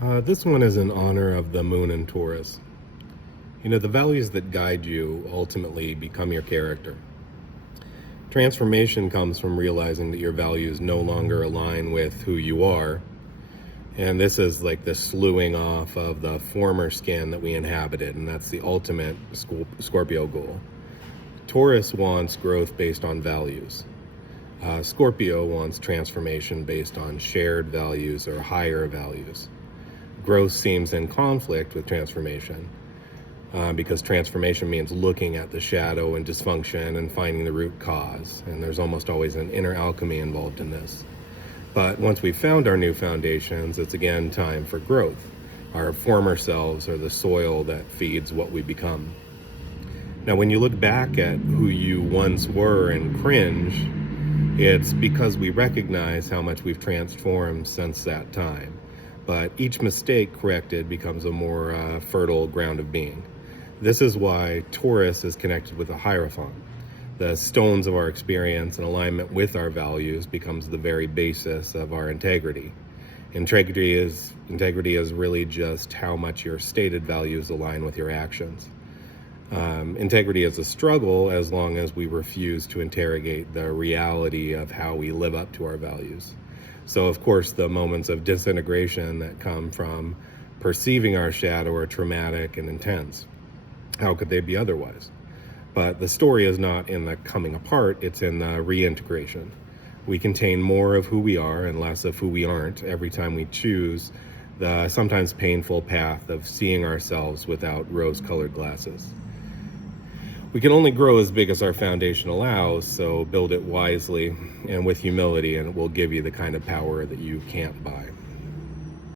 This one is in honor of the moon in Taurus. You know, the values that guide you ultimately become your character. Transformation comes from realizing that your values no longer align with who you are. And this is like the slewing off of the former skin that we inhabited, and that's the ultimate Scorpio goal. Taurus wants growth based on values. Scorpio wants transformation based on shared values or higher values. Growth seems in conflict with transformation because transformation means looking at the shadow and dysfunction and finding the root cause. And there's almost always an inner alchemy involved in this. But once we've found our new foundations, it's again time for growth. Our former selves are the soil that feeds what we become. Now, when you look back at who you once were and cringe, it's because we recognize how much we've transformed since that time. But each mistake corrected becomes a more fertile ground of being. This is why Taurus is connected with a Hierophant. The stones of our experience and alignment with our values becomes the very basis of our integrity. Integrity is really just how much your stated values align with your actions. Integrity is a struggle as long as we refuse to interrogate the reality of how we live up to our values. So, of course, the moments of disintegration that come from perceiving our shadow are traumatic and intense. How could they be otherwise? But the story is not in the coming apart, it's in the reintegration. We contain more of who we are and less of who we aren't every time we choose the sometimes painful path of seeing ourselves without rose-colored glasses. We can only grow as big as our foundation allows, so build it wisely and with humility, and it will give you the kind of power that you can't buy.